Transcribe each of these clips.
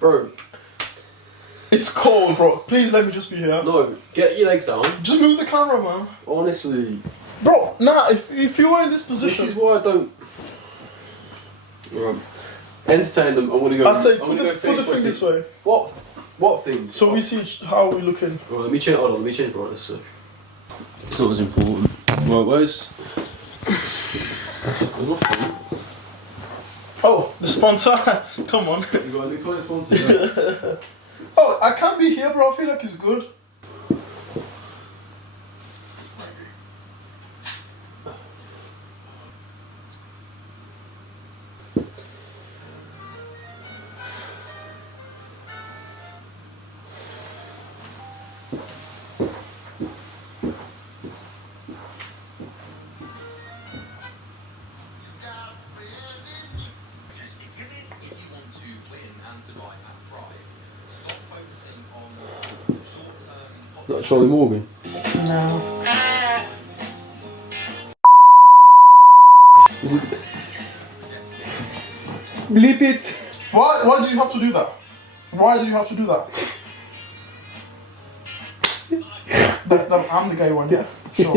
Bro. It's cold, bro. Please let me just be here. No, get your legs down. Just move the camera, man. Honestly. Bro, nah, if you were in this position... This is why I don't... Right. Entertain them. I want to go... I say, put the thing this way. What things? So we see how we're looking. Right, let me change... Hold on, let me change brightness, so... It's not as important. Right, where's... Oh, the sponsor. Come on. You got a new phone sponsor, yeah? Oh, I can't be here, bro. I feel like it's good. Not Charlie Morgan. No. Is it? Blip it. Why do you have to do that? Why do you have to do that? I'm the gay one, yeah. Sure.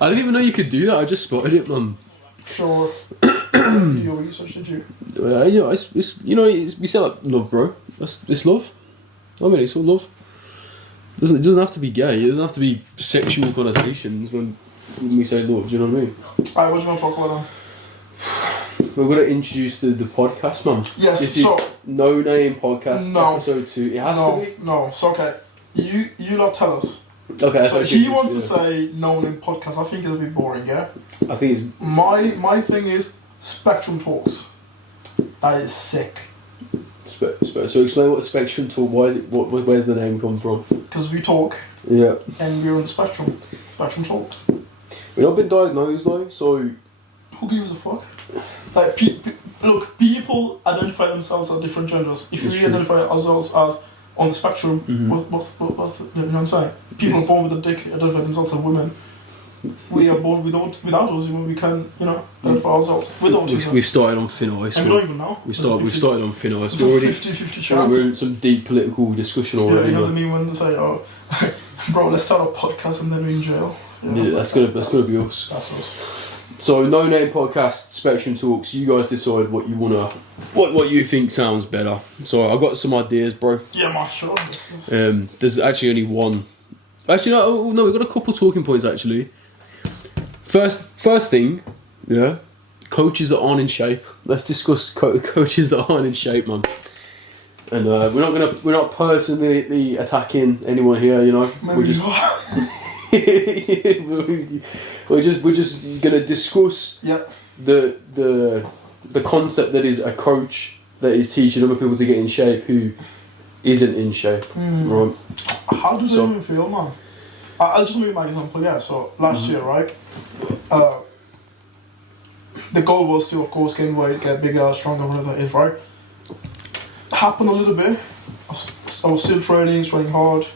I didn't even know you could do that. I just spotted it, man. Sure. Your research, did you? Yeah, it's we say like love, bro. It's love. I mean, it's all love. It doesn't have to be gay. It doesn't have to be sexual connotations when we say love. Do you know what I mean? Alright, what do you want to talk about then? We're gonna introduce the podcast, man. Yes. This is No Name Podcast, episode 2. It has to be. No, it's okay. You lot tell us. Okay, so he wants to say No Name Podcast. I think it'll be boring, yeah. I think it's my thing is Spectrum Talks. That is sick. So explain what Spectrum Talk. Why is it? Where's the name come from? Because we talk. Yeah. And we're on the spectrum. Spectrum Talks. We've not been diagnosed though, so. Who gives a fuck? Like, look, people identify themselves as different genders. If we identify ourselves as on the spectrum, what's the, you know what I'm saying? People are born with a dick, identify themselves as women. We are born without autism, we can, identify ourselves with autism. We've started on thin ice. And we don't even know. We've started on thin ice. It's We're a 50-50 chance. We're in some deep political discussion already. Yeah, you know what I mean when they say, oh, bro, let's start a podcast and then we're in jail. Yeah, that's gonna be us. That's us. So No Name Podcast, Spectrum Talks. You guys decide what you what you think sounds better. So I got some ideas, bro. Yeah, man, sure. There's actually only one. Actually, no, we've got a couple talking points actually. First thing, yeah, coaches that aren't in shape. Let's discuss coaches that aren't in shape, man. And we're not personally attacking anyone here, Maybe we're just gonna discuss the concept that is a coach that is teaching other people to get in shape who isn't in shape. Right? How does it even feel, man? I'll just make my example. Yeah. So last year, right? The goal was to, of course, gain weight, get bigger, stronger, whatever it is, right? Happened a little bit. I was still training hard.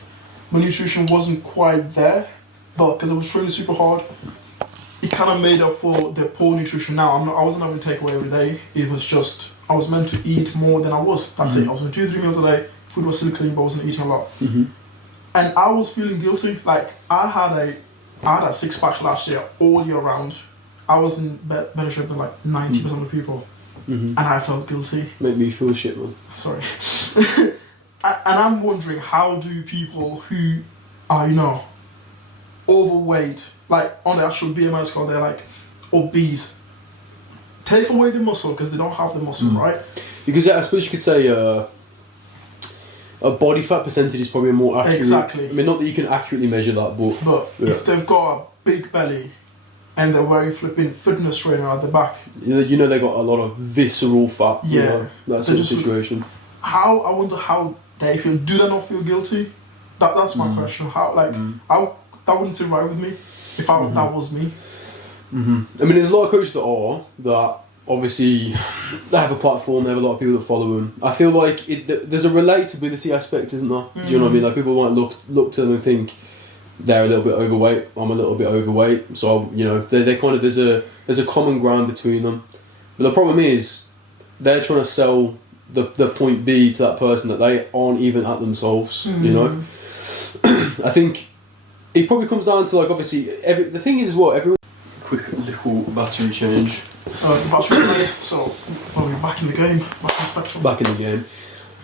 My nutrition wasn't quite there, but because I was training super hard, it kind of made up for the poor nutrition. Now I wasn't having takeaway every day. It was just I was meant to eat more than I was. That's it. I was doing 2-3 meals a day. Food was still clean, but I wasn't eating a lot. And I was feeling guilty. Like I had a 6-pack last year, all year round. I was in better shape than like 90% of the people, and I felt guilty. Made me feel shit, man. Sorry. And I'm wondering, how do people who are, overweight, like on the actual BMI score, they're like obese, take away the muscle because they don't have the muscle, right? Because I suppose you could say a body fat percentage is probably more accurate. Exactly. I mean, not that you can accurately measure that, but if they've got a big belly and they're wearing flipping fitness trainer at the back, they got a lot of visceral fat. Yeah, that sort of situation. I wonder how they feel. Do they not feel guilty? That's my question. How that wouldn't sit right with me if that was me. I mean, there's a lot of coaches that obviously they have a platform, they have a lot of people that follow them. I feel like there's a relatability aspect, isn't there? Do you know what I mean? Like people might look to them and think they're a little bit overweight, I'm a little bit overweight, so they kind of there's a common ground between them. But the problem is they're trying to sell the point be to that person that they aren't even at themselves. You know, I think it probably comes down to like obviously the thing is what everyone. Quick little battery change. Battery change. So we're back in the game. Back in Spectrum. Back in the game.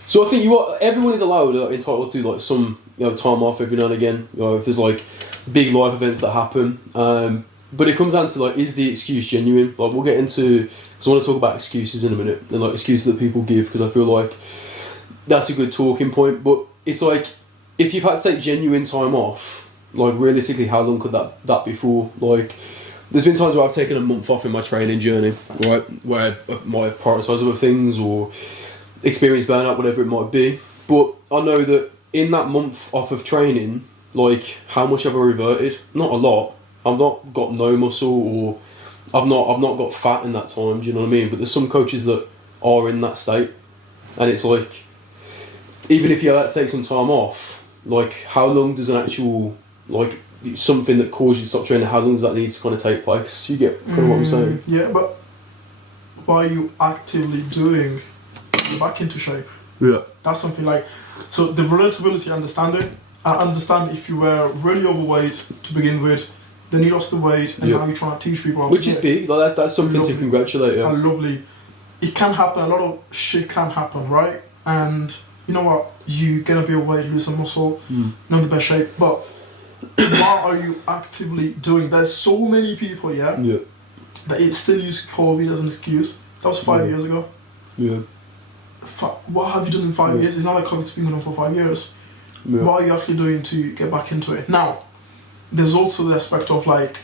So I think everyone is allowed, entitled to like some time off every now and again. If there's like big life events that happen. But it comes down to like, is the excuse genuine? Like we'll get into. Because I want to talk about excuses in a minute and like excuses that people give because I feel like that's a good talking point. But it's like if you've had to take genuine time off, like realistically, how long could that be for? Like. There's been times where I've taken a month off in my training journey, right, where I might prioritise other things or experience burnout, whatever it might be. But I know that in that month off of training, like how much have I reverted? Not a lot. I've not got no muscle, or I've not got fat in that time. Do you know what I mean? But there's some coaches that are in that state, and it's like even if you have to take some time off, like how long does an actual like something that causes you to stop training, how long does that need to kind of take place? You get kind of what I'm saying? Yeah, but why are you actively doing to get back into shape? Yeah. That's something like, so the relatability, I understand if you were really overweight to begin with, then you lost the weight, and now you're trying to teach people how Which to is big, like that's something lovely. To congratulate, yeah. And lovely. It can happen, a lot of shit can happen, right? And you know what, you get a bit of weight, lose some muscle, not in the best shape, but what are you actively doing? There's so many people, that still use COVID as an excuse. That was 5 years ago. Yeah. What have you done in 5 years? It's not like COVID's been going on for 5 years. Yeah. What are you actually doing to get back into it? Now, there's also the aspect of like,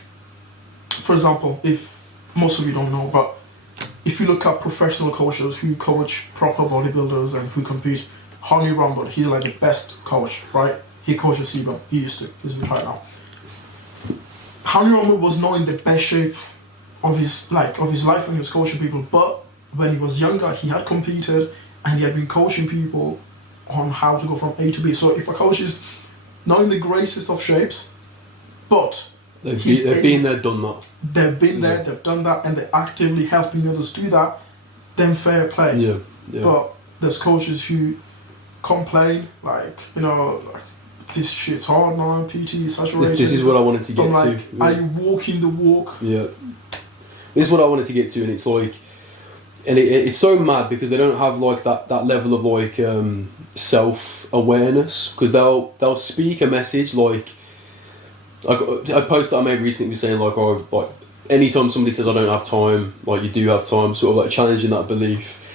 for example, if most of you don't know, but if you look at professional coaches who coach proper bodybuilders and who compete, Honey Rumble, he's like the best coach, right? He coaches Seba. He used to. He's retired now. Henry Romo was not in the best shape of his life when he was coaching people. But when he was younger, he had competed and he had been coaching people on how to go from A to B. So if a coach is not in the greatest of shapes, but they've been there, done that. They've been there, they've done that, and they're actively helping others do that. Then fair play. Yeah. But there's coaches who complain like this shit's hard now, PT is saturated. This is what I wanted to get to. Are you walking the walk? Yeah. This is what I wanted to get to, and it's like, and it's so mad because they don't have like that level of like self-awareness, because they'll speak a message like a post that I made recently was saying like anytime somebody says I don't have time, like you do have time, sort of like challenging that belief.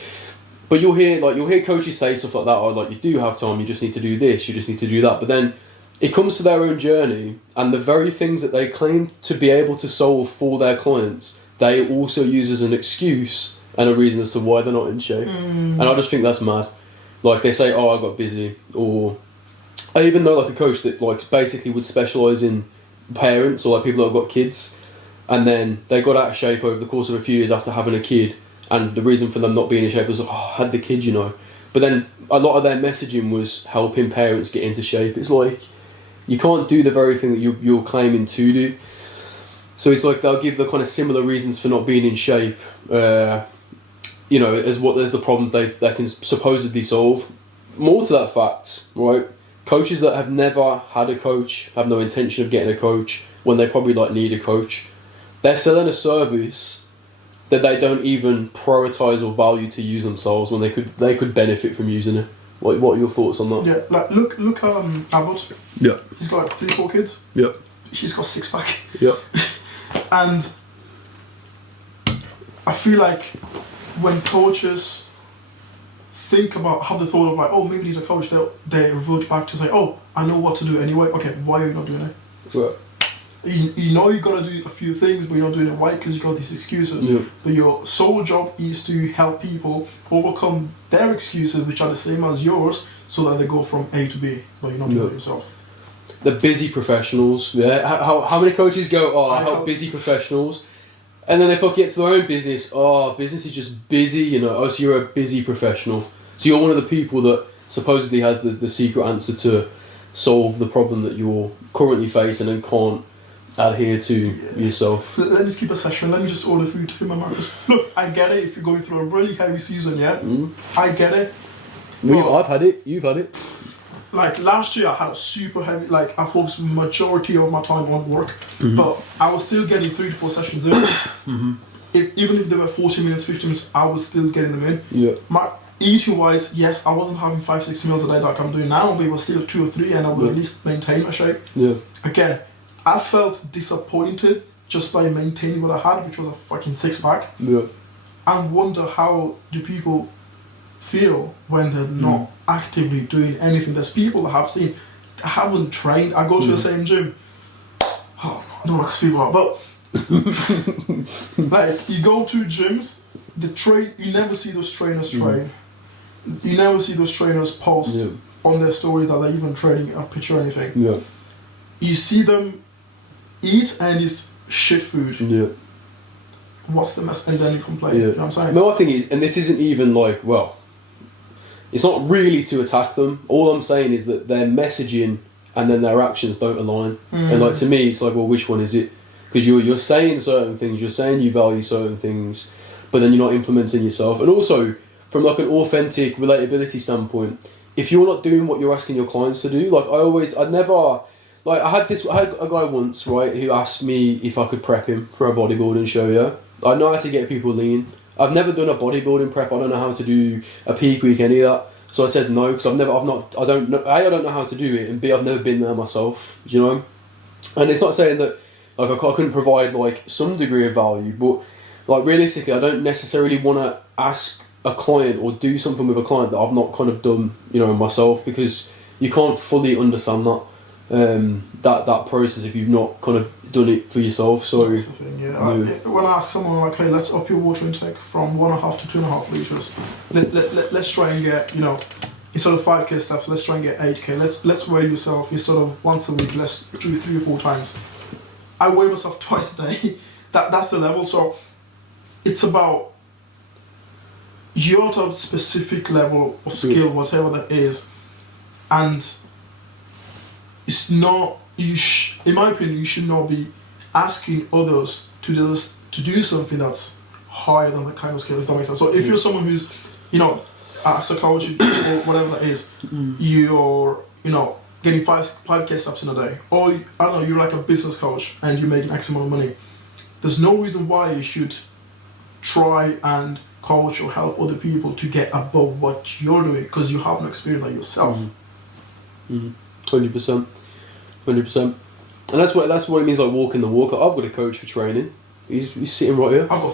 But you'll hear coaches say stuff like that, or like you do have time, you just need to do this, you just need to do that. But then it comes to their own journey, and the very things that they claim to be able to solve for their clients, they also use as an excuse and a reason as to why they're not in shape. And I just think that's mad. Like they say, oh, I got busy, or I even know like a coach that like basically would specialise in parents or like people that have got kids, and then they got out of shape over the course of a few years after having a kid. And the reason for them not being in shape was, I had the kid, But then a lot of their messaging was helping parents get into shape. It's like, you can't do the very thing that you're claiming to do. So it's like they'll give the kind of similar reasons for not being in shape, as the problems they can supposedly solve. More to that fact, right? Coaches that have never had a coach, have no intention of getting a coach, when they probably like need a coach, they're selling a service that they don't even prioritise or value to use themselves, when they could benefit from using it. Like, what are your thoughts on that? Yeah, like look Abbott. Yeah. He's got like 3-4 kids. Yeah. He's got 6-pack. Yeah. And I feel like when coaches think about how they thought of like, oh, maybe need a coach, they revert back to say, oh, I know what to do anyway. Okay, why are you not doing it? Right. You know you got to do a few things, but you're not doing it. Why? Because you got these excuses. Yeah. But your sole job is to help people overcome their excuses, which are the same as yours, so that they go from A to B. But you're not doing it yourself. The busy professionals. Yeah. How many coaches go, I help busy professionals, and then they fuck get to their own business. Oh, business is just busy, Oh, so you're a busy professional. So you're one of the people that supposedly has the secret answer to solve the problem that you're currently facing and can't adhere to yourself. Let me skip a session. Let me just order food to my markers. Look, I get it. If you're going through a really heavy season, yeah, I get it. I've had it. You've had it. Like last year, I had a super heavy. Like I focused majority of my time on work, but I was still getting 3 to 4 sessions in. Even if they were 40 minutes, 50 minutes, I was still getting them in. Yeah. My eating wise, yes, I wasn't having 5-6 meals a day like I'm doing now, but it was still 2 or 3, and I would at least maintain my shape. Yeah. Again, I felt disappointed just by maintaining what I had, which was a fucking 6-pack. Yeah. And wonder how do people feel when they're not actively doing anything. There's people that I've seen that haven't trained. I go to the same gym. Oh, I don't know what people are, but like you go to gyms, you never see those trainers train. You never see those trainers post on their story that they're even training a picture or anything. Yeah. You see them eat and it's shit food. Yeah. What's the mess? And then you complain. Yeah. You know what I'm saying? No, I think is, and this isn't even like, well, it's not really to attack them. All I'm saying is that their messaging and then their actions don't align. And like to me, it's like, well, which one is it? Because you're saying certain things, you're saying you value certain things, but then you're not implementing yourself. And also, from like an authentic relatability standpoint, if you're not doing what you're asking your clients to do, like I had a guy once, right, who asked me if I could prep him for a bodybuilding show, yeah? I know how to get people lean. I've never done a bodybuilding prep, I don't know how to do a peak week, any of that. So I said no, because I don't know how to do it, and B, I've never been there myself, you know? And it's not saying that like I couldn't provide like some degree of value, but like realistically, I don't necessarily want to ask a client or do something with a client that I've not kind of done, you know, myself, because you can't fully understand that process if you've not kind of done it for yourself. So that's the thing, yeah. When I ask someone like, hey, let's up your water intake from 1.5 to 2.5 litres. Let's try and get, you know, instead of 5k steps, let's try and get 8k. Let's weigh yourself instead of once a week. Let's do 3 or 4 times. I weigh myself twice a day. That's the level. So it's about you're at a specific level of skill, whatever that is, and it's not. In my opinion, you should not be asking others to do something that's higher than that kind of skill. If that makes sense. So if you're someone who's, you know, a psychology or whatever that is, you're, you know, getting 5k steps in a day, or I don't know, you're like a business coach and you're making X amount of money. There's no reason why you should try and coach or help other people to get above what you're doing, because you haven't experienced that yourself. 100%. And that's what it means, like walking the walk. Like, I've got a coach for training. He's sitting right here. I've got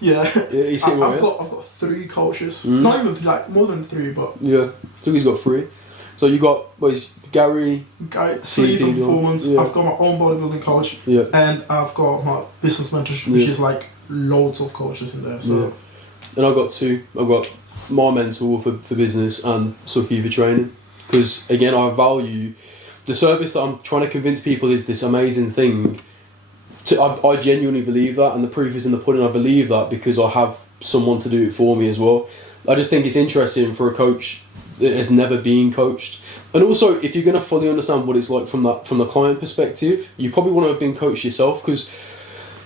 he's sitting right here. I've got 3 coaches. Not even like more than 3, but yeah. So he's got 3. So you got Gary, sleep and performance. Yeah. I've got my own bodybuilding coach, and I've got my business mentorship, which is like loads of coaches in there. So, and I've got 2. I've got my mentor for business and Suki for training, because again, I value the service that I'm trying to convince people is this amazing thing. I genuinely believe that, and the proof is in the pudding. I believe that because I have someone to do it for me as well. I just think it's interesting for a coach that has never been coached, and also if you're going to fully understand what it's like from the client perspective, you probably want to have been coached yourself, because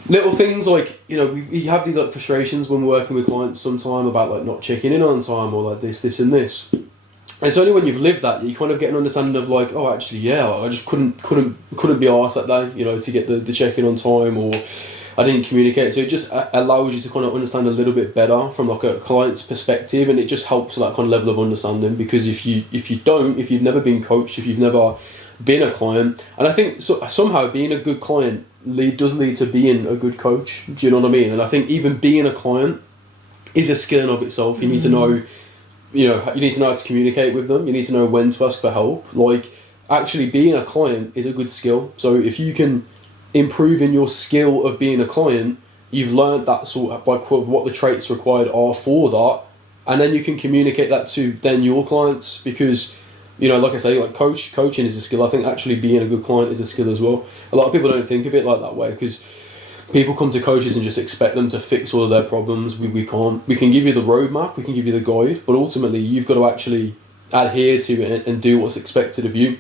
little things like, you know, we have these like frustrations when we're working with clients sometime about like not checking in on time or like this and this. And it's only when you've lived that you kind of get an understanding of like, oh, actually, yeah, like I just couldn't be arsed that day, you know, to get the check-in on time, or I didn't communicate. So it just allows you to kind of understand a little bit better from like a client's perspective, and it just helps that kind of level of understanding. Because if you've never been coached, if you've never been a client, and I think somehow being a good client does lead to being a good coach. Do you know what I mean? And I think even being a client is a skill in of itself. You need to know. You know, you need to know how to communicate with them. You need to know when to ask for help. Like, actually being a client is a good skill. So if you can improve in your skill of being a client, you've learned that sort of like what the traits required are for that, and then you can communicate that to then your clients. Because, you know, like I say, like coaching is a skill. I think actually being a good client is a skill as well. A lot of people don't think of it like that way, because people come to coaches and just expect them to fix all of their problems. We can't. We can give you the roadmap, we can give you the guide, but ultimately you've got to actually adhere to it and do what's expected of you.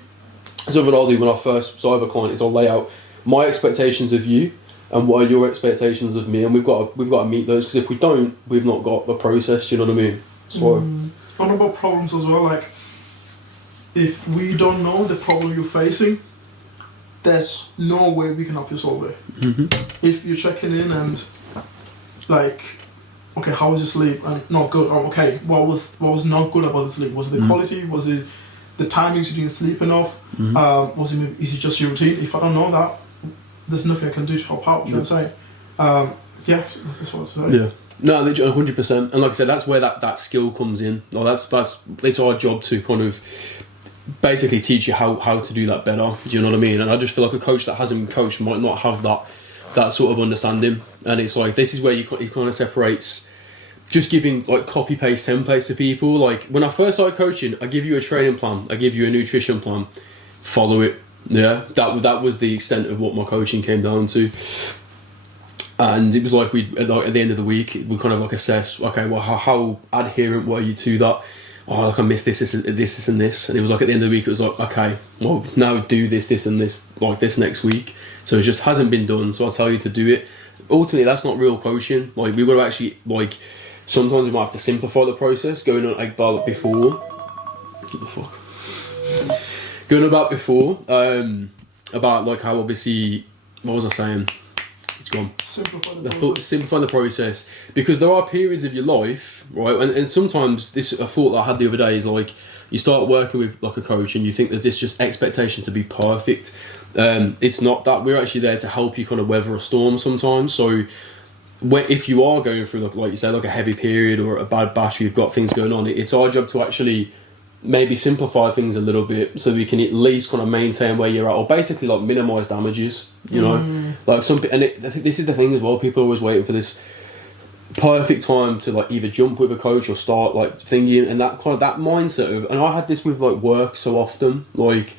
So what I'll do when I first have a client is I'll lay out my expectations of you and what are your expectations of me, and we've got to meet those, because if we don't, we've not got the process. Do you know what I mean? So. What about problems as well? Like, if we don't know the problem you're facing, there's no way we can help you solve it. If you're checking in and like, okay, how was your sleep? And not good. Oh, okay, what was not good about the sleep? Was it the quality? Was it the timings you didn't sleep enough? Is it just your routine? If I don't know that, there's nothing I can do to help out. You know what I'm saying? Yeah, that's what I'd say. Yeah. No, 100%. And like I said, that's where that skill comes in. Like that's it's our job to kind of basically teach you how to do that better. Do you know what I mean? And I just feel like a coach that hasn't been coached might not have that sort of understanding. And it's like, this is where you kind of separates just giving like copy paste templates to people. Like when I first started coaching, I give you a training plan, I give you a nutrition plan, follow it. Yeah, that was the extent of what my coaching came down to. And it was like at the end of the week, we kind of like assess, okay, well, how adherent were you to that? Oh, like I missed this, and this. And it was like at the end of the week, it was like, okay, well, now do this, and this, like this next week. So it just hasn't been done, so I'll tell you to do it. Ultimately, that's not real coaching. Like, we've got to actually, like, sometimes we might have to simplify the process, going on about before. What the fuck? Going about before, about like how obviously, what was I saying? It's gone. Simplify the process, because there are periods of your life, right? And sometimes a thought that I had the other day is like, you start working with like a coach and you think there's this just expectation to be perfect. It's not that. We're actually there to help you kind of weather a storm sometimes. So if you are going through like you said, like a heavy period or a bad batch, you've got things going on, it's our job to actually maybe simplify things a little bit so we can at least kind of maintain where you're at, or basically like minimise damages, you know? Like I think this is the thing as well, people are always waiting for this perfect time to like either jump with a coach or start like thinking, and that kind of that mindset of, and I had this with like work so often, like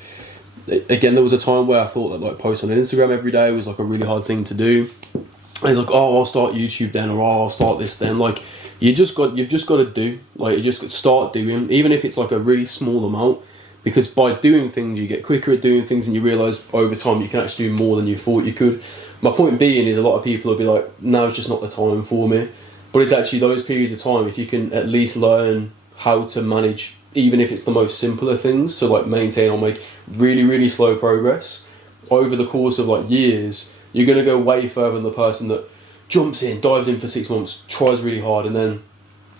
again, there was a time where I thought that like posting on Instagram every day was like a really hard thing to do. And it's like, oh, I'll start YouTube then, or oh, I'll start this then. Like, you've just got to do, like, you just got to start doing, even if it's like a really small amount, because by doing things you get quicker at doing things, and you realise over time you can actually do more than you thought you could. My point being is, a lot of people will be like, now's just not the time for me, but it's actually those periods of time, if you can at least learn how to manage, even if it's the most simpler things, to like maintain or make really, really slow progress over the course of like years, you're going to go way further than the person that jumps in, dives in for 6 months, tries really hard, and then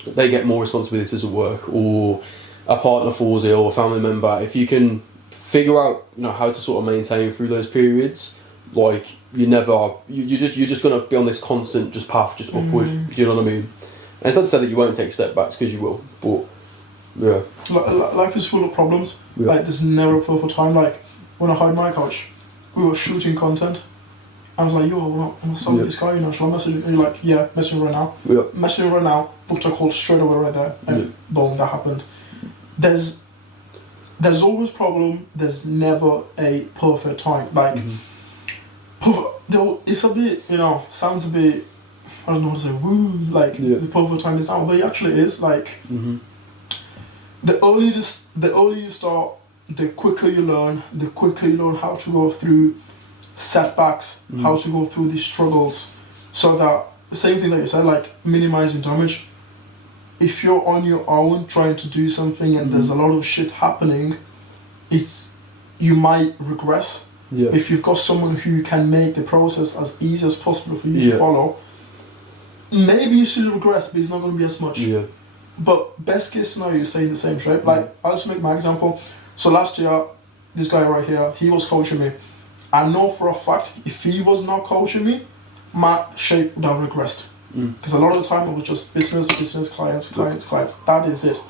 they get more responsibilities at work, or a partner falls ill, or a family member. If you can figure out, you know, how to sort of maintain through those periods, like you're just going to be on this constant just path, just upward. Do you know what I mean? And it's not to say that you won't take step backs, because you will, but yeah. Life is full of problems. Yeah. Like, there's never a perfect time. Like, when I hired my coach, we were shooting content. I was like, yo, I'm gonna start with this guy, you know, shall I message him? And you're like, yeah, message him right now. Yeah. Message him right now, booked a call straight away right there, and boom, that happened. There's always problem, there's never a perfect time. Like, it's a bit, you know, sounds a bit, I don't know what to say, woo, like, the perfect time is now, but it actually is, like, the earlier you start, the quicker you learn how to go through setbacks, how to go through these struggles, so that the same thing that you said, like minimizing damage. If you're on your own trying to do something and there's a lot of shit happening, you might regress. If you've got someone who can make the process as easy as possible for you to follow, maybe you still regress, but it's not going to be as much. But best case scenario, you stay in the same shape. Like, I'll just make my example. So last year, this guy right here, he was coaching me. I know for a fact, if he was not coaching me, my shape would have regressed. Because a lot of the time it was just business, clients. That is it.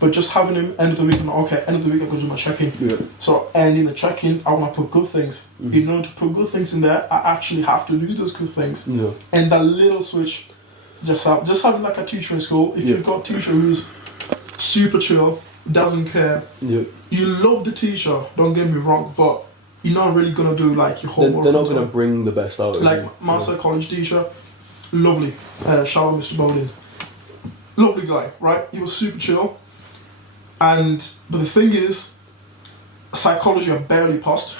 But just having him end of the week, end of the week I go do my check-in. So ending the check-in, I want to put good things. In order to put good things in there, I actually have to do those good things. And that little switch, just having like a teacher in school. If you've got a teacher who's super chill, doesn't care, you love the teacher, don't get me wrong, but you're not really going to do like your homework. They're not going to bring the best out of you. Like my psychology teacher, lovely, shout out Mr. Bowden. Lovely guy, right? He was super chill. But the thing is, psychology I barely passed.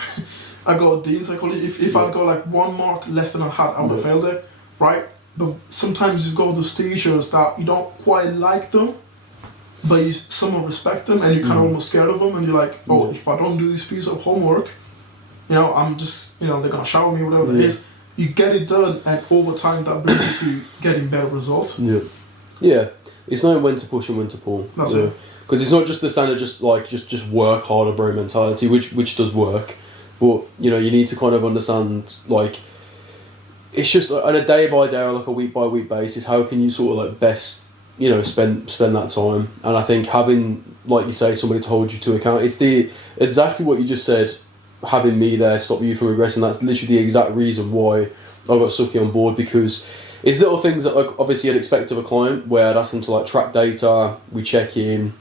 I got a D in psychology. If I got like 1 mark less than I had, I would have failed it, right? But sometimes you've got those teachers that you don't quite like them, but you somewhat respect them, and you're kind of almost scared of them, and you're like, oh, if I don't do this piece of homework, you know, I'm just, you know, they're gonna shower me, whatever it is. You get it done, and over time that brings you to getting better results. Yeah. It's knowing when to push and when to pull. That's it. Because it's not just the standard, just work harder, bro mentality, which does work, but you know, you need to kind of understand, like, it's just on a day by day or like a week by week basis, how can you sort of like best, you know, spend that time. And I think having, like you say, somebody to hold you to account, it's exactly what you just said. Having me there stop you from regressing. That's literally the exact reason why I got Suki on board, because it's little things that, like, obviously I'd expect of a client, where I'd ask them to like track data, we check in,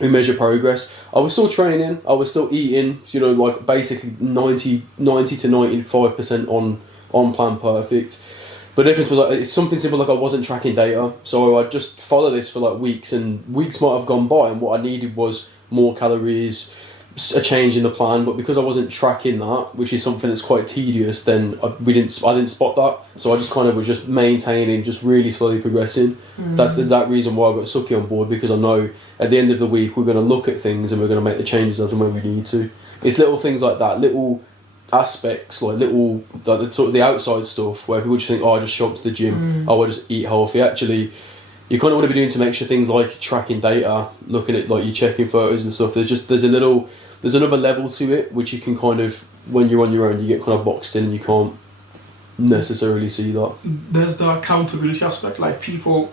we measure progress. I was still training, I was still eating, you know, like basically 90 to 95% on plan perfect. But the difference was, like, it's something simple, like I wasn't tracking data, so I'd just follow this for like weeks, and weeks might have gone by, and what I needed was more calories, a change in the plan. But because I wasn't tracking that, which is something that's quite tedious, then I didn't spot that. So I just kind of was just maintaining, just really slowly progressing. That's the exact reason why I got Suki on board, because I know at the end of the week we're going to look at things and we're going to make the changes as and when we need to. It's little things like that, little aspects, like little, like the, sort of the outside stuff where people just think, oh, I just show up to the gym, oh, I just eat healthy. Actually, you kind of want to be doing some extra things like tracking data, looking at like you checking photos and stuff. There's another level to it which you can kind of, when you're on your own, you get kind of boxed in and you can't necessarily see that. There's the accountability aspect, like people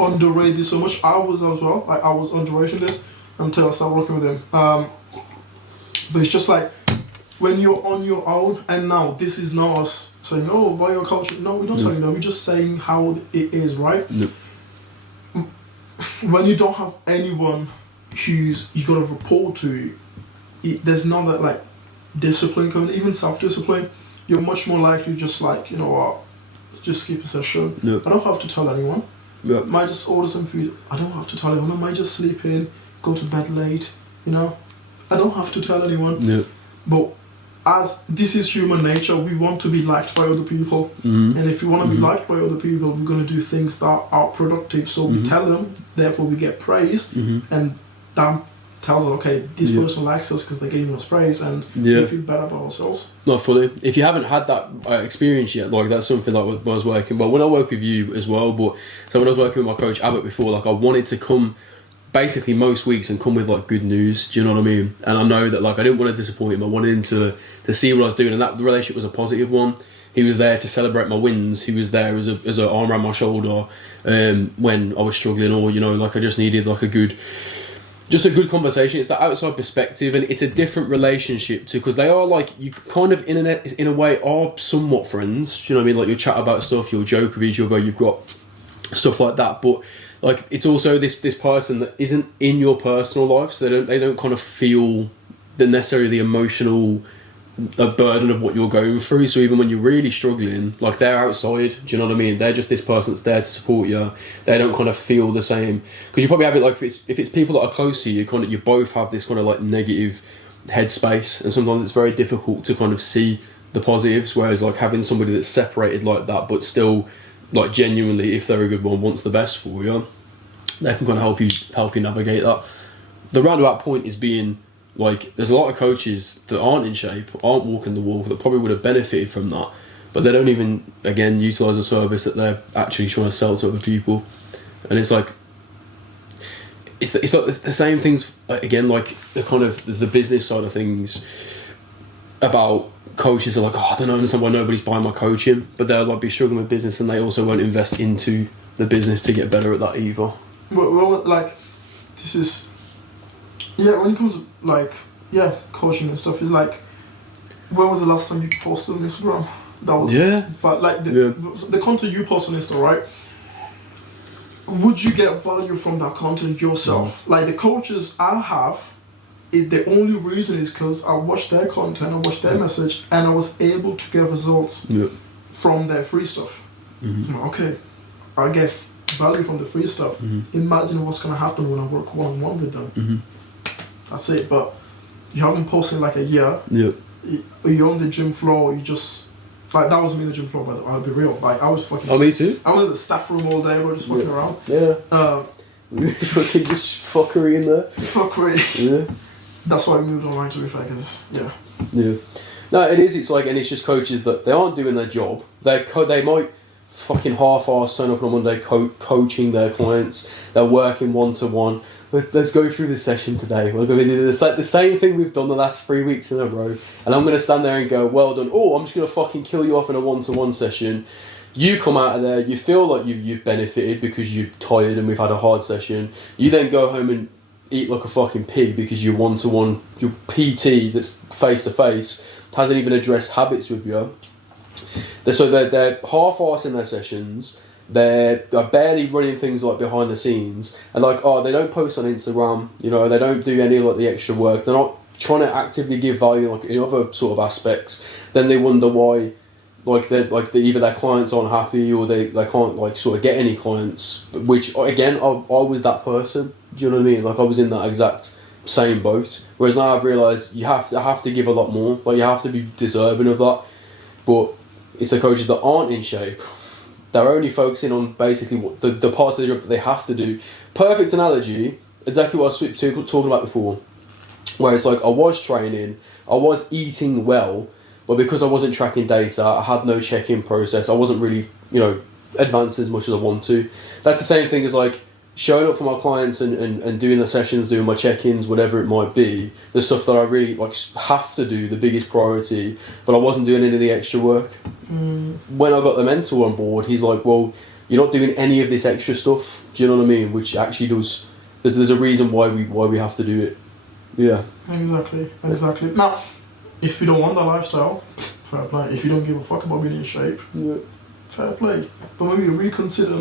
underrate this so much. I was as well, like I was underrating this until I started working with him. But it's just like when you're on your own, and now this is not us saying, oh, why your culture? No, we don't tell you that. We're just saying how it is, right? When you don't have anyone who's you got to report to, there's not that like discipline coming, even self-discipline. You're much more likely just like, you know what, just skip a session. I don't have to tell anyone. Might just order some food. I don't have to tell anyone. I might just sleep in, go to bed late, you know. I don't have to tell anyone. But as this is human nature, we want to be liked by other people. And if we want to be liked by other people, we're going to do things that are productive. So we tell them, therefore we get praise, and that tells us, okay, this person likes us because they're giving us praise, and we feel better about ourselves. Not fully. If you haven't had that experience yet, like that's something like when I was working, well, when I work with you as well, but so when I was working with my coach Abbott before, like I wanted to come basically most weeks and come with like good news, do you know what I mean? And I know that like I didn't want to disappoint him. I wanted him to see what I was doing, and that the relationship was a positive one. He was there to celebrate my wins. He was there as an arm around my shoulder when I was struggling, or, you know, like I just needed like a good conversation. It's that outside perspective, and it's a different relationship too, because they are like, you kind of in a way are somewhat friends, do you know what I mean? Like you'll chat about stuff, you'll joke with each other, you've got stuff like that, but like it's also this person that isn't in your personal life, so they don't kind of feel necessarily the emotional burden of what you're going through. So even when you're really struggling, like they're outside, do you know what I mean? They're just this person that's there to support you. They don't kind of feel the same, because you probably have it like if it's people that are close to you, you both have this kind of like negative headspace, and sometimes it's very difficult to kind of see the positives, whereas like having somebody that's separated like that but still like genuinely, if they're a good one, wants the best for you, they can kind of help you navigate that. The roundabout point is being like, there's a lot of coaches that aren't in shape, aren't walking the walk, that probably would have benefited from that, but they don't even, again, utilise a service that they're actually trying to sell to other people. And it's like, it's like the same things, again, like the kind of the business side of things about coaches are like, oh, I don't understand why nobody's buying my coaching, but they'll like be struggling with business, and they also won't invest into the business to get better at that either. Well, like, this is, when it comes to like, coaching and stuff, is like, when was the last time you posted on Instagram? That was, but like the content you post on Insta, right? Would you get value from that content yourself? Like the coaches I have, the only reason is because I watched their content, I watched their message, and I was able to get results from their free stuff. So I'm like, okay, I get value from the free stuff. Imagine what's going to happen when I work one-on-one with them. That's it. But you haven't posted like a year. you're on the gym floor, you just like that wasn't me in the gym floor, but I'll be real. Like I was fucking. Oh, me too. I was in the staff room all day, we're just fucking around. Yeah. Fucking just fuckery in there. Fuckery. Yeah. That's why I moved online to be fair, because Yeah. No, it is. It's like, and it's just coaches that they aren't doing their job. They might fucking half-ass turn up on a Monday coaching their clients. They're working one-to-one. Let's go through this session today. We're going to do the same thing we've done the last 3 weeks in a row. And I'm going to stand there and go, well done. Oh, I'm just going to fucking kill you off in a one-to-one session. You come out of there, you feel like you've benefited because you're tired and we've had a hard session. You then go home and eat like a fucking pig because your one-to-one, your PT that's face-to-face hasn't even addressed habits with you. So they're half-assing their sessions. They're barely running things like behind the scenes, and like they don't post on Instagram. You know, they don't do any like the extra work. They're not trying to actively give value like in other sort of aspects. Then they wonder why, either their clients aren't happy or they can't like sort of get any clients. Which again, I was that person. Do you know what I mean? Like I was in that exact same boat. Whereas now I've realised you have to give a lot more. Like you have to be deserving of that. But it's the coaches that aren't in shape. They're only focusing on basically what the parts of the job that they have to do. Perfect analogy, exactly what I was talking about before. Where it's like I was training, I was eating well, but because I wasn't tracking data, I had no check-in process. I wasn't really, advanced as much as I want to. That's the same thing as like showing up for my clients and doing the sessions, doing my check-ins, whatever it might be. The stuff that I really like have to do, the biggest priority, but I wasn't doing any of the extra work. When I got the mentor on board, he's like, well, you're not doing any of this extra stuff. Do you know what I mean? Which actually does. There's a reason why we have to do it. Yeah. Exactly. Now, if you don't want that lifestyle, fair play. If you don't give a fuck about being in shape, fair play. But maybe reconsider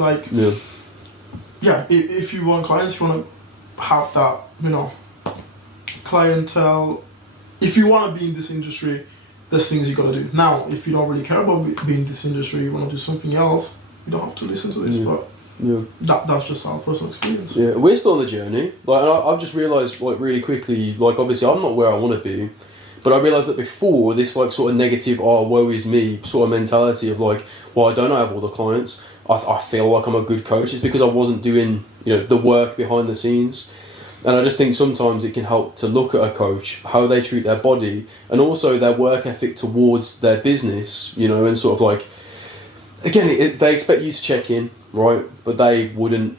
if you want clients, you want to have that, clientele. If you want to be in this industry, there's things you got to do. Now, if you don't really care about being in this industry, you want to do something else, you don't have to listen to this. But that's just our personal experience. Yeah, we're still on the journey. Like, I've just realised, like, really quickly, like, obviously I'm not where I want to be, but I realised that before, this, like, sort of negative, woe is me sort of mentality of, like, well, I don't have all the clients. I feel like I'm a good coach. It's because I wasn't doing, the work behind the scenes. And I just think sometimes it can help to look at a coach, how they treat their body, and also their work ethic towards their business, and sort of like, again, they expect you to check in, right? But they wouldn't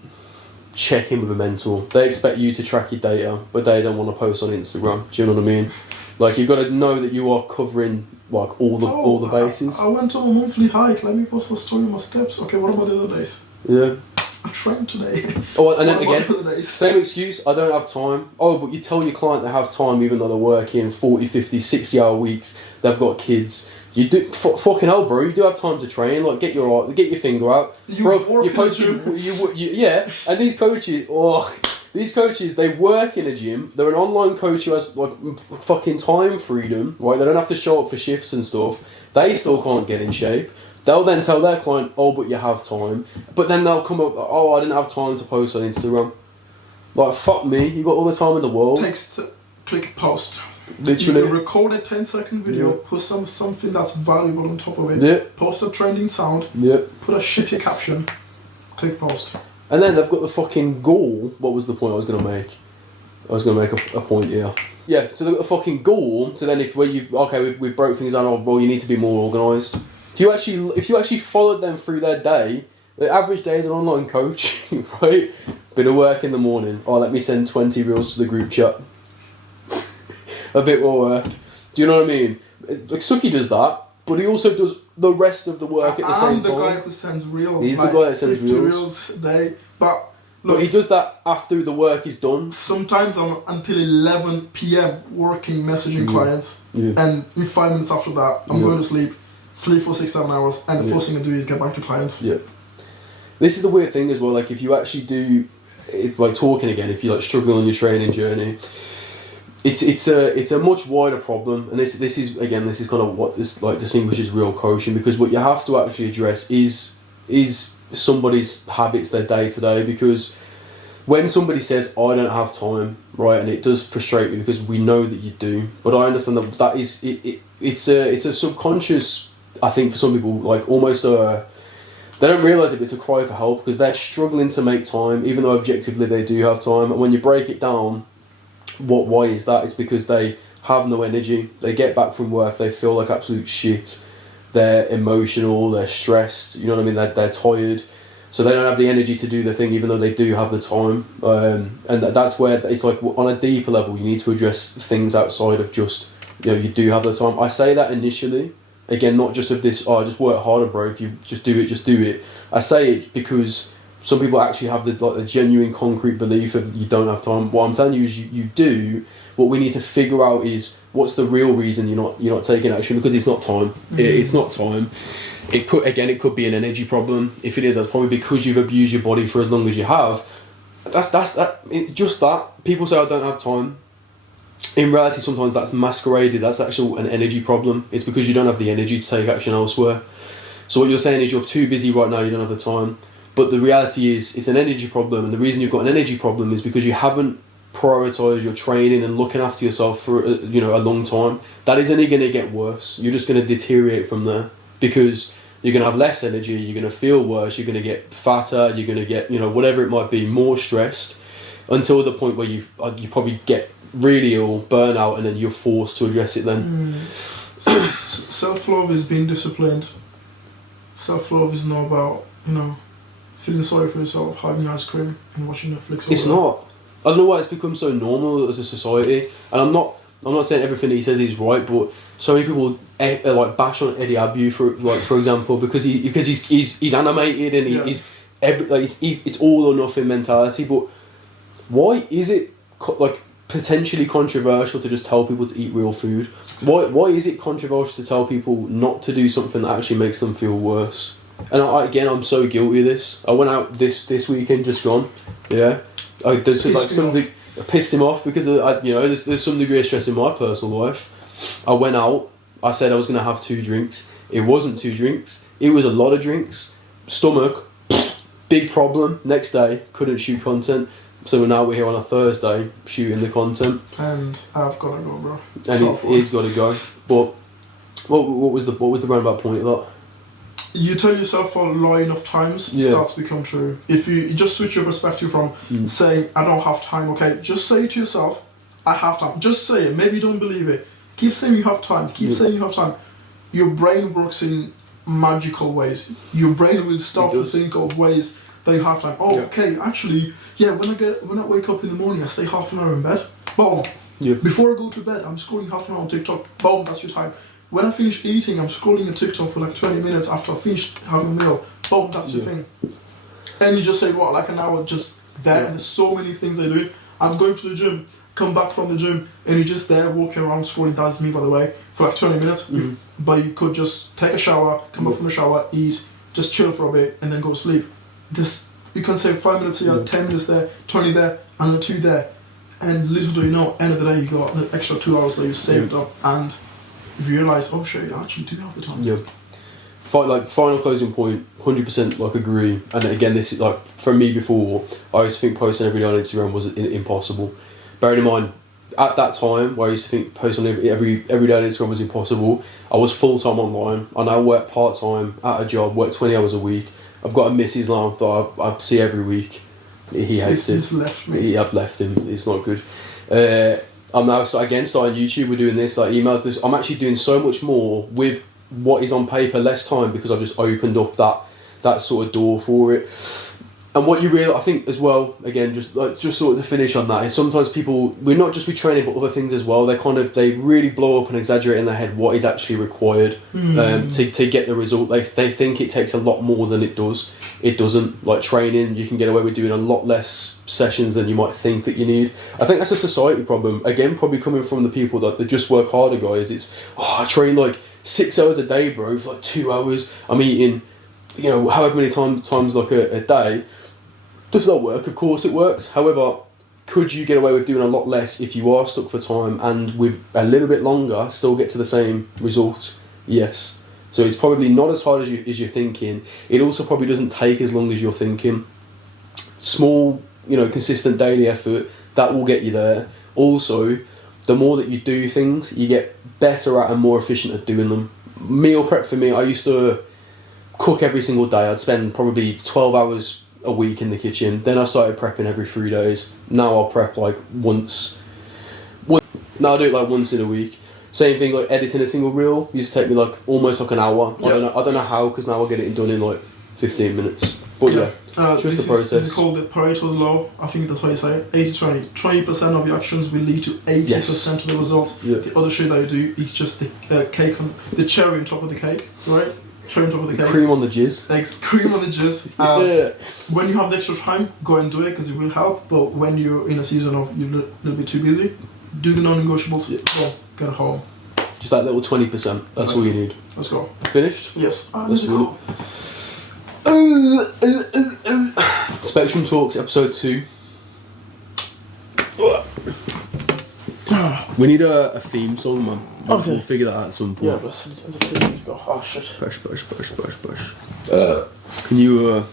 check in with a mentor. They expect you to track your data, but they don't want to post on Instagram. Do you know what I mean? Like, you've got to know that you are covering like all the bases. I went on a monthly hike. Let me post a story of my steps. Okay, what about the other days? Yeah. I trained today. Oh, and then again, same excuse, I don't have time. Oh, but you tell your client they have time even though they're working 40, 50, 60-hour weeks, they've got kids. You do, fucking hell, bro, you do have time to train. Like, get your finger out. You're coaching, and these coaches, they work in a gym. They're an online coach who has, like, fucking time freedom, right? They don't have to show up for shifts and stuff. They still can't get in shape. They'll then tell their client, oh, but you have time. But then they'll come up, oh, I didn't have time to post on Instagram. Like, fuck me, you got all the time in the world. Click post. Literally. You record a 10-second video, put something that's valuable on top of it. Yeah. Post a trending sound. Yeah. Put a shitty caption. Click post. And then they've got the fucking gall. What was the point I was going to make? I was going to make a point here. Yeah, so they've got the fucking gall. So then we've broke things down. Oh, well, you need to be more organised. If you actually followed them through their day, the average day as an online coach, right? Bit of work in the morning. Oh, let me send 20 reels to the group chat. A bit more work. Do you know what I mean? Like, Suki does that, but he also does the rest of the work at the same time. I'm the guy who sends reels. He's the guy that sends reels a day. But look, he does that after the work is done. Sometimes I'm until 11 p.m. working, messaging clients, and in 5 minutes after that, I'm going to sleep for 6-7 hours, and the first thing I do is get back to clients. Yeah. This is the weird thing as well. Like, if you actually do, like, talking again, if you like struggle on your training journey, it's a much wider problem, and this is kind of what this like distinguishes real coaching, because what you have to actually address is somebody's habits, their day to day, because when somebody says I don't have time, right, and it does frustrate me because we know that you do, but I understand that is it's a subconscious, I think, for some people, like almost they don't realise it, but it's a cry for help because they're struggling to make time, even though objectively they do have time. And when you break it down, why is that? It's because they have no energy. They get back from work, they feel like absolute shit. They're emotional, they're stressed. You know what I mean? They're tired, so they don't have the energy to do the thing, even though they do have the time. And that's where it's like on a deeper level, you need to address things outside of just, you know, you do have the time. I say that initially. Again, not just of this, just work harder, bro. If you just do it. I say it because some people actually have the genuine, concrete belief of you don't have time. What I'm telling you is you do. What we need to figure out is what's the real reason you're not taking action, because it's not time. Mm-hmm. It's not time. It could be an energy problem. If it is, that's probably because you've abused your body for as long as you have. Just that. People say I don't have time. In reality, sometimes that's masqueraded. That's actually an energy problem. It's because you don't have the energy to take action elsewhere. So what you're saying is you're too busy right now, you don't have the time. But the reality is it's an energy problem, and the reason you've got an energy problem is because you haven't prioritised your training and looking after yourself for a long time. That is only going to get worse. You're just going to deteriorate from there because you're going to have less energy, you're going to feel worse, you're going to get fatter, you're going to get, whatever it might be, more stressed, until the point where you probably get really ill, burnout, and then you're forced to address it then. So self-love is being disciplined. Self-love is not about, feeling sorry for yourself, having ice cream and watching Netflix. It's not. I don't know why it's become so normal as a society, and I'm not saying everything that he says is right, but so many people like bash on Eddie Abu for example because he's animated and it's all or nothing mentality. But why is it potentially controversial to just tell people to eat real food? Why is it controversial to tell people not to do something that actually makes them feel worse? And I'm so guilty of this. I went out this weekend just gone. Yeah, there's something pissed him off because there's some degree of stress in my personal life. I went out. I said I was gonna have 2 drinks. It wasn't 2 drinks. It was a lot of drinks. Stomach, big problem. Next day, couldn't shoot content. So now we're here on a Thursday shooting the content. And I've got to go, bro. And he's got to go. But what was the roundabout point of that? You tell yourself a lie enough times, it starts to become true. If you just switch your perspective from saying, I don't have time, okay, just say to yourself, I have time. Just say it. Maybe you don't believe it. Keep saying you have time. Keep saying you have time. Your brain works in magical ways. Your brain will start to think of ways that you have time. Okay, actually, when I wake up in the morning, I stay half an hour in bed. Boom. Yeah. Before I go to bed, I'm scrolling half an hour on TikTok. Boom, that's your time. When I finish eating, I'm scrolling a TikTok for 20 minutes after I finished having a meal. Boom, that's your thing. And you just say, an hour just there, and there's so many things I do. I'm going to the gym, come back from the gym, and you're just there walking around scrolling. That's me, by the way, for 20 minutes. Mm-hmm. But you could just take a shower, come back from the shower, eat, just chill for a bit, and then go to sleep. You can save 5 minutes here, 10 minutes there, 20 there, and then 2 there. And little do you know, end of the day, you got an extra 2 hours that you saved up, and you realise, oh shit, I actually do have the time. Yeah. Final closing point, 100% agree. And again, this is for me before, I used to think posting every day on Instagram was impossible. Bearing in mind, at that time, where I used to think posting every day on Instagram was impossible, I was full-time online. I now work part-time at a job, work 20 hours a week. I've got a missus now that I see every week. He hates it. He's left me. I've left him. It's not good. I'm now starting YouTube. We're doing this, emails. I'm actually doing so much more with what is on paper, less time, because I've just opened up that sort of door for it. And what you realise, I think as well, again, just sort of to finish on that, is sometimes people, we're not just with training but other things as well. They really blow up and exaggerate in their head what is actually required to get the result. They think it takes a lot more than it does. It doesn't. Like training, you can get away with doing a lot less sessions than you might think that you need. I think that's a society problem. Again, probably coming from the people that the just work harder guys. It's I train 6 hours a day, bro. For 2 hours, I'm eating, however many times a day. Does that work? Of course it works. However, could you get away with doing a lot less if you are stuck for time and with a little bit longer still get to the same results? Yes. So it's probably not as hard as you're thinking. It also probably doesn't take as long as you're thinking. Small consistent daily effort, that will get you there. Also, the more that you do things, you get better at and more efficient at doing them. Meal prep for me, I used to cook every single day. I'd spend probably 12 hours a week in the kitchen. Then I started prepping every 3 days. Now I'll prep like once. Now I do it like once in a week. Same thing, like editing a single reel used to take me like almost like an hour. Yeah. I don't know how, because now I'll get it done in like 15 minutes. But yeah, just the process. This is called the Pareto's law. I think that's what you say. 80-20. 20% of your actions will lead to 80% of the results. Yeah. The other shit that you do is just the cake on the cherry on top of the cake, right? Cherry on top of the cake. Cream on the jizz. Cream on the jizz. Yeah. When you have the extra time, go and do it because it will help. But when you're in a season of you're a little bit too busy, do the non-negotiables. Yeah. Go, get it home. Just that little 20%. That's all you need. Let's go. Finished? Yes. Let's go. Spectrum Talks episode 2. We need a theme song, man. Okay. We'll figure that out at some point. Yeah, but I need to go. Oh shit. Push. Can you